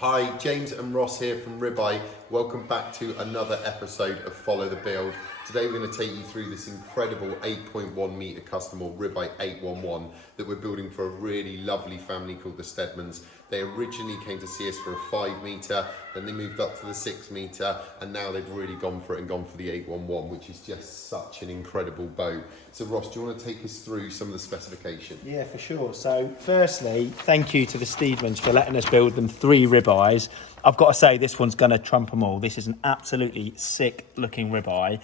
Hi, James and Ross here from Ribeye. Welcome back to another episode of Follow the Build. Today we're going to take you through this incredible 8.1 metre custom or Ribeye 811 that we're building for a really lovely family called the Steadmans. They originally came to see us for a 5 metre, then they moved up to the 6 metre, and now they've really gone for it and gone for the 811, which is just such an incredible boat. So Ross, do you want to take us through some of the specifications? Yeah, for sure. So firstly, thank you to the Steedmans for letting us build them 3 ribeyes. I've got to say, this one's going to trump them all. This is an absolutely sick looking ribeye.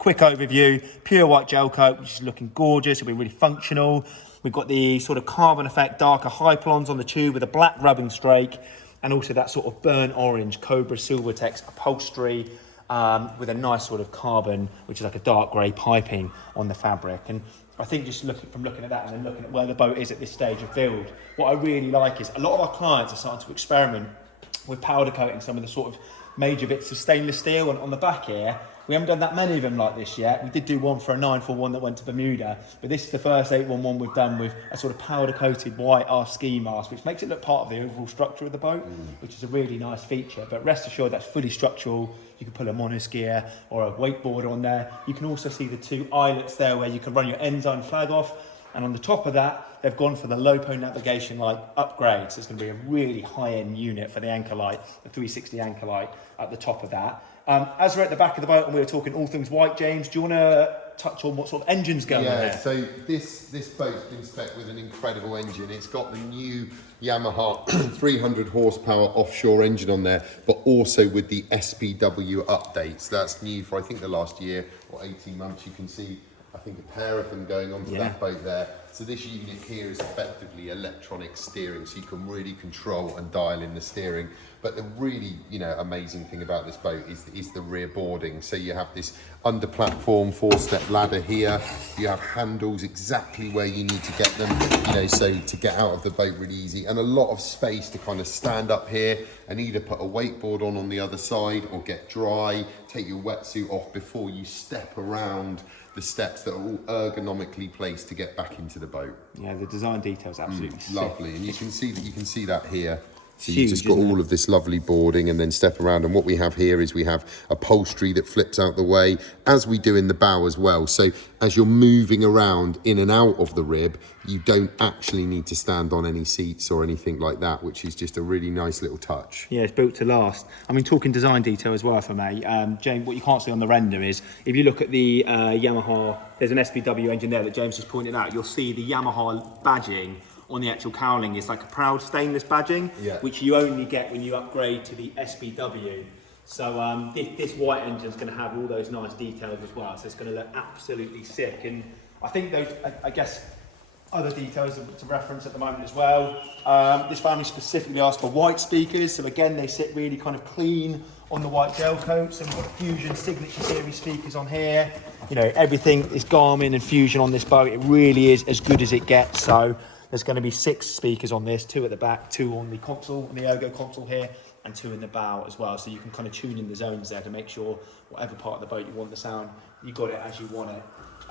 Quick overview, pure white gel coat, which is looking gorgeous. It'll be really functional. We've got the sort of carbon effect, darker hypalons on the tube with a black rubbing strake, and also that sort of burnt orange Cobra Silvertex upholstery with a nice sort of carbon, which is like a dark grey piping on the fabric. And I think just looking at that and then looking at where the boat is at this stage of build, what I really like is a lot of our clients are starting to experiment with powder coating some of the sort of major bits of stainless steel on the back here. We haven't done that many of them like this yet. We did do one for a 941 that went to Bermuda, but this is the first 811 we've done with a sort of powder coated white ski mask, which makes it look part of the overall structure of the boat, which is a really nice feature. But rest assured, that's fully structural. You can put a monoskier or a wakeboard on there. You can also see the 2 eyelets there where you can run your enzyme flag off. And on the top of that, they've gone for the LoPo navigation light upgrade. So it's going to be a really high-end unit for the anchor light, the 360 anchor light at the top of that. As we're at the back of the boat and we were talking all things white, James, do you want to touch on what sort of engine's going on there? So this boat's been spec'd with an incredible engine. It's got the new Yamaha 300 horsepower offshore engine on there, but also with the SPW updates. That's new for I think the last year or 18 months. You can see I think a pair of them going onto that boat there. So this unit here is effectively electronic steering, so you can really control and dial in the steering. But the really, amazing thing about this boat is the rear boarding. So you have this under platform 4-step ladder here. You have handles exactly where you need to get them, so to get out of the boat really easy, and a lot of space to kind of stand up here and either put a wakeboard on the other side or get dry, take your wetsuit off before you step around the steps that are all ergonomically placed to get back into the boat. Yeah, the design details absolutely sick. Lovely, and you can see that here. So Huge, you've just got all of this lovely boarding and then step around. And what we have here is we have upholstery that flips out the way, as we do in the bow as well. So as you're moving around in and out of the rib, you don't actually need to stand on any seats or anything like that, which is just a really nice little touch. Yeah, it's built to last. I mean, talking design detail as well, if I may, James, what you can't see on the render is, if you look at the Yamaha, there's an SPW engine there that James just pointed out, you'll see the Yamaha badging on the actual cowling is like a proud stainless badging, which you only get when you upgrade to the SPW. So this white engine is going to have all those nice details as well, so it's going to look absolutely sick. And I think those, I guess, other details to reference at the moment as well. This family specifically asked for white speakers, so again they sit really kind of clean on the white gel coat. So we've got Fusion Signature Series speakers on here. Everything is Garmin and Fusion on this boat. It really is as good as it gets. So there's going to be 6 speakers on this, 2 at the back, 2 on the console, on the ergo console here, and 2 in the bow as well. So you can kind of tune in the zones there to make sure whatever part of the boat you want the sound, you got it as you want it.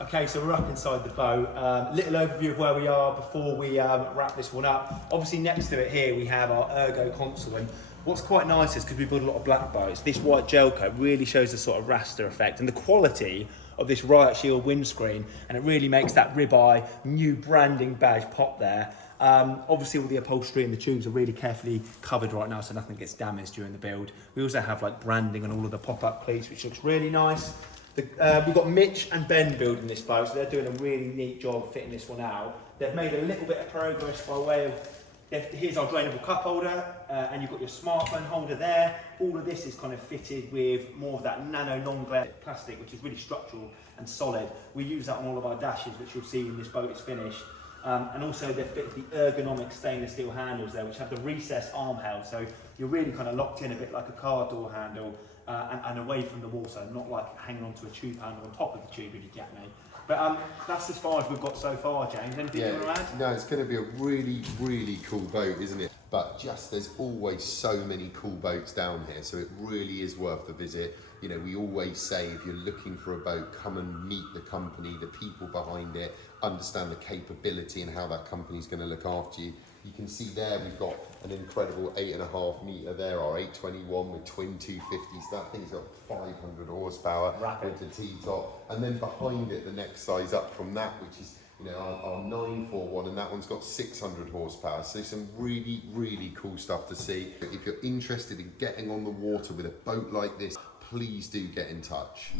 Okay, so we're up inside the boat. Little overview of where we are before we wrap this one up. Obviously next to it here we have our ergo console, and what's quite nice is because we build a lot of black boats, this white gel coat really shows the sort of raster effect and the quality of this Riot Shield windscreen, and it really makes that Ribeye new branding badge pop there. Obviously all the upholstery and the tubes are really carefully covered right now so nothing gets damaged during the build. We also have like branding on all of the pop-up cleats, which looks really nice. We've got Mitch and Ben building this boat, so they're doing a really neat job of fitting this one out. They've made a little bit of progress by way of, here's our drainable cup holder, and you've got your smartphone holder there. All of this is kind of fitted with more of that nano non-glare plastic, which is really structural and solid. We use that on all of our dashes, which you'll see when this boat is finished. And also they've fitted the ergonomic stainless steel handles there, which have the recessed arm held, so you're really kind of locked in a bit like a car door handle, and away from the wall, so not like hanging onto a tube handle on top of the tube, if you get me. But that's as far as we've got so far, James. Anything you want to add? No, it's going to be a really, really cool boat, isn't it? But there's always so many cool boats down here, so it really is worth the visit. We always say if you're looking for a boat, come and meet the company, the people behind it, understand the capability and how that company's going to look after you. You can see there we've got an incredible 8.5 metre there, our 821 with twin 250s. That thing's got 500 horsepower Rapid. with the T-top. And then behind it, the next size up from that, which is our 941, and that one's got 600 horsepower. So some really, really cool stuff to see. If you're interested in getting on the water with a boat like this, please do get in touch.